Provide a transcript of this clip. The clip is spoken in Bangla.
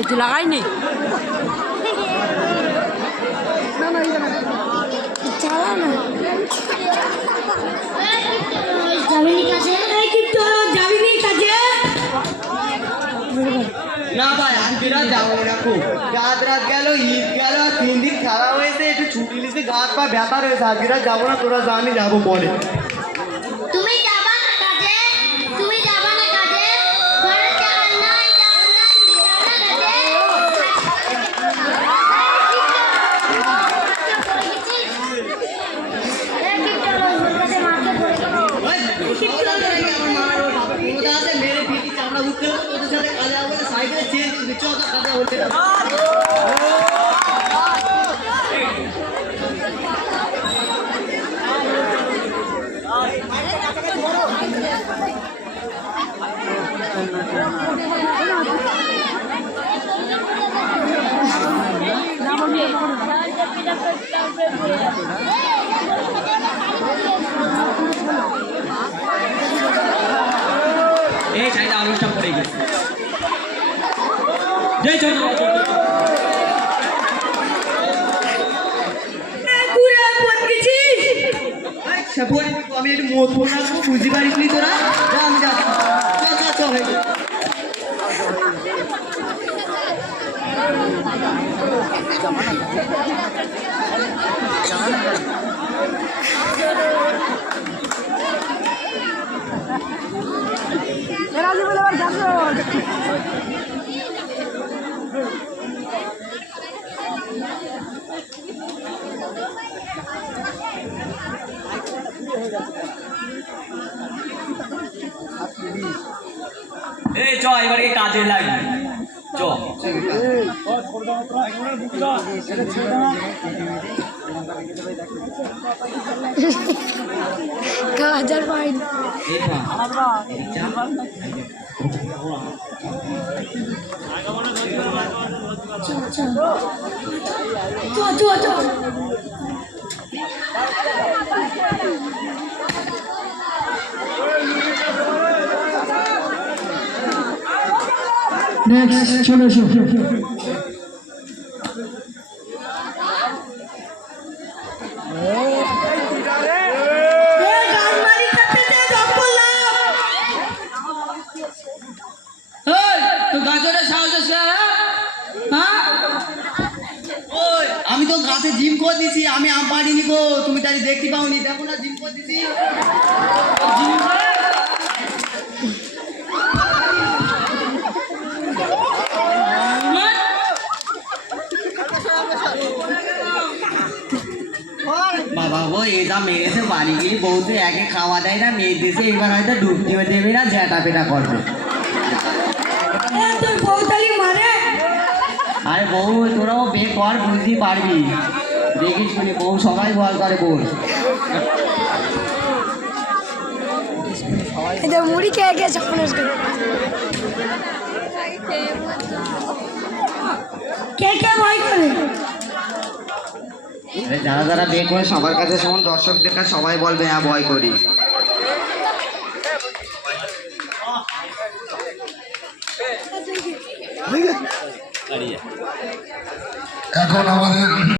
itu lagai nih. Jalan. Jalan kaje. Kita jalan kaje. না ভাই আজ বিরাট যাবো না খুব রাত রাত গেল ঈদ গেল 3 দিন খেলা হয়েছে একটু ছুটি নিতে গাছ পা ব্যথা রয়েছে আজ বিরাট যাবো না তোরা জানি যাবো পরে তুমি যাবা না কাজে তুমি যাবা না কাজে ঘরে যাওয়ার নাই যাওয়ার নাই মেরে পিটি চামড়া উঠতে ওদের সাথে কাজে হবে সাইকেলে চেঞ্জ দিচ্ছ কাজে হতে এই সাইডে অনুষ্ঠান করে গেছে জয় জয় আমি একটু মত বুঝতে পারিস নি তোরা আমি যাচ্ছি এই চ এবারে কাজে লাগি চ কাজার পাইন নেক্সট চলে এসো আমি তো গাছে জিম করে দিছি আমি আম পারিনি গো তুমি তাই দেখতে পাওনি দেখো না জিম করে দিছি বাবা গো এটা মেয়েছে বাড়ি গিয়ে বউতে একে খাওয়া দেয় না মেয়ে দিয়েছে এবার হয়তো ডুবতেও দেবে না জ্যাটা পেটা করবে আরে বউ তোরাও বে কর বুঝতে পারবি দেখিস শুনি বউ সবাই বল করে বল মুড়ি খেয়ে গেছে কে কে ভয় করে যারা যারা বে করে সবার কাছে সমান দর্শক দেখা সবাই বলবে হ্যাঁ ভয় করি এখন আমাদের